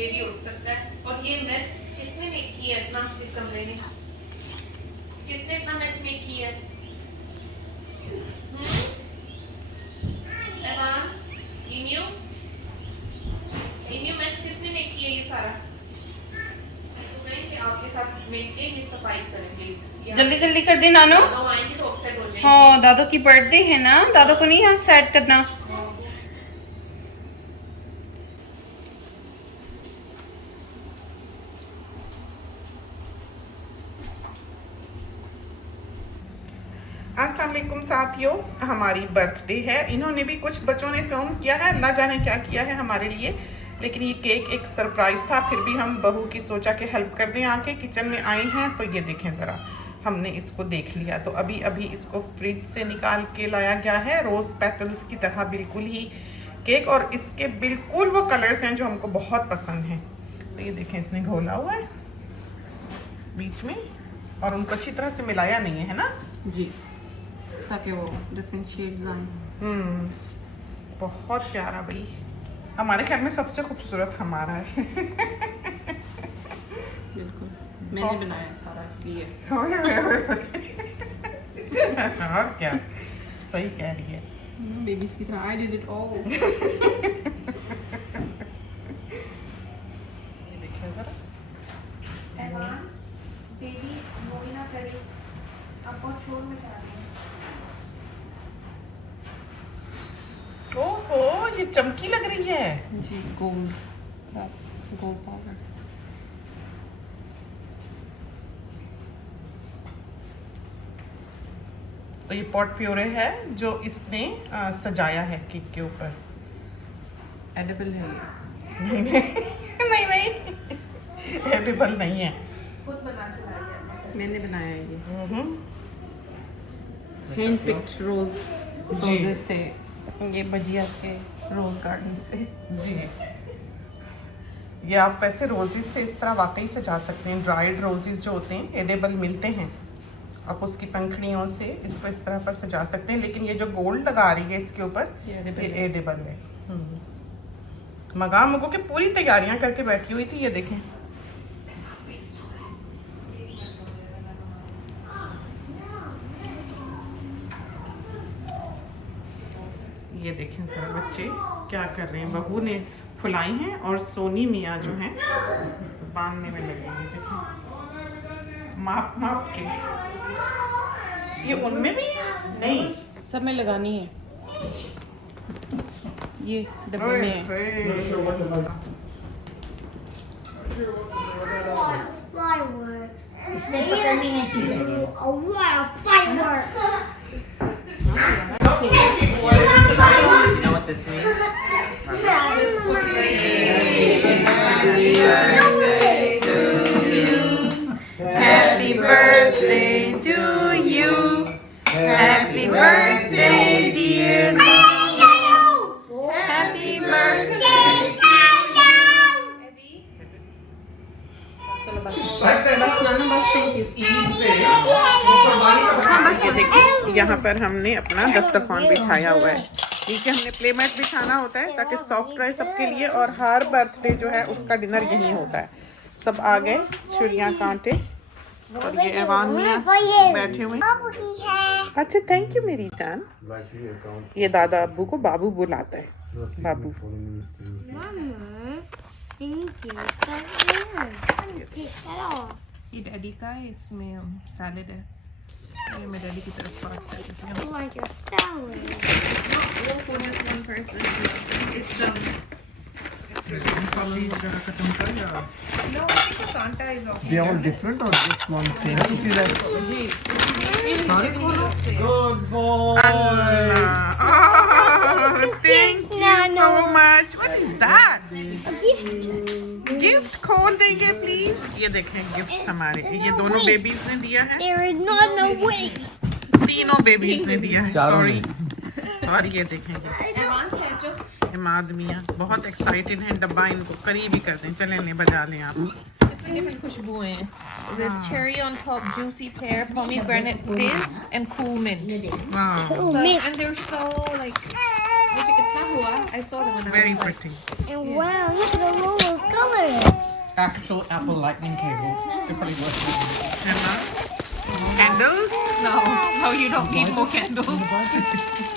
Baby उठ सकता है। और ये मेस किसने मेक की है इतना इस कमरे में? किसने इतना मेस मेक की है? एवान, इम्यू मेस किसने मेक की है ये सारा? तो कहें कि आपके साथ मिलके ये सफाई करें प्लीज। जल्दी जल्दी कर दे नानो। दादो आएंगे तो अपसेट हो जाएंगे। हाँ दादो की बर्थडे है ना, दादो को नहीं यहाँ सेट करना। अस्सलाम वालेकुम साथियों, हमारी बर्थडे है। इन्होंने भी कुछ बच्चों ने फ़ोन किया है, अल्लाह जाने क्या किया है हमारे लिए, लेकिन ये केक एक सरप्राइज़ था। फिर भी हम बहू की सोचा कि हेल्प कर दें। आके किचन में आए हैं तो ये देखें ज़रा, हमने इसको देख लिया तो अभी अभी इसको फ्रिज से निकाल के लाया गया है। रोज़ पेटल्स की तरह बिल्कुल ही केक, और इसके बिल्कुल वो कलर्स हैं जो हमको बहुत पसंद हैं। तो ये देखें, इसने घोला हुआ है बीच में और उनको अच्छी तरह से मिलाया नहीं है ना जी, ताकि वो डिफरेंट शेड्स आए। बहुत प्यारा भाई, हमारे ख्याल में सबसे खूबसूरत हमारा है। बिल्कुल मैंने बनाया सारा इसलिए। और क्या, सही कह रही है। बेबीज की तरह आई डिड इट ऑल। देखिए जरा, एवान, बेबी वो ही ना करे, आप बहुत शोर मचा रहे हैं। ओहो ये चमकी लग रही है जी, गोल्ड पाउडर। तो ये पॉट प्योरे है जो इसने सजाया है केक के ऊपर। एडिबल है ये? नहीं नहीं, एडिबल नहीं है, खुद बना के लाया। मैंने बनाया है ये। हैंड पिक्ड रोजेस थे ये, बजियास के रोज गार्डन से। जी, ये आप वैसे रोजेस से इस तरह वाकई सजा सकते हैं। ड्राइड रोजेस जो होते हैं एडेबल मिलते हैं, आप उसकी पंखड़ियों से इसको इस तरह पर सजा सकते हैं। लेकिन ये जो गोल्ड लगा रही है इसके ऊपर, ये एडेबल है। मगा मगो के पूरी तैयारियां करके बैठी हुई थी। ये देखें, ये देखें जरा बच्चे क्या कर रहे हैं। बहू ने फुलाई हैं और सोनी मियाँ जो हैं बांधने में लगी हैं। देखें माप माप के, ये उनमें भी नहीं, सब में लगानी है, ये डब्बे में है। Fireworks. इसने पकड़नी है चीजें। A lot of fireworks. You know what this means? Happy birthday to you. Happy birthday dear mom. Happy birthday. चलो बस नाना, बस थैंक यू। ये देखिए, यहाँ पर हमने अपना दस्तरखान बिछाया हुआ है। नीचे हमने प्लेमेट बिछाना होता है ताकि सॉफ्ट रहे सबके लिए, और हर बर्थडे जो है उसका डिनर यही होता है। सब आ गए, छुरियाँ कांटे, और ये ऐवान में बैठे हुए। अच्छा थैंक यू मेरी जान। ये दादा अब्बू को बाबू बुलाता है, बाबू। Thank you. Take that off. ये डैडी का है, इसमें सैलेड है। ये मैं डैडी की तरफ पास कर देती हूँ। I like your salad. All for just one person. It's no, I think the Santa is okay. They are all different or just one thing? जी, Good boy. Thank you so much. What is that? Gift खोल देंगे please. ये देखें gift हमारे, ये दोनों babies ने दिया है, There is not no way. तीनों बेबीज ने दिया है, चारों सॉरी। ने। और ये देखेंगे एवान शेचो। इमाद मियाँ बहुत एक्साइटेड हैं। डब्बा इनको करीब ही कर दें, चलें लें बजा लें आप। Different खुशबुएं हैं। There's cherry on top, juicy pear, pomegranate fizz, and cool mint. वाह, So, and they're so like मुझे कितना हुआ? I saw them when I Very was like, pretty. And wow, look at all those colors. Actual Apple Lightning cables. They're probably worth it. Candles. no, you don't need more candles.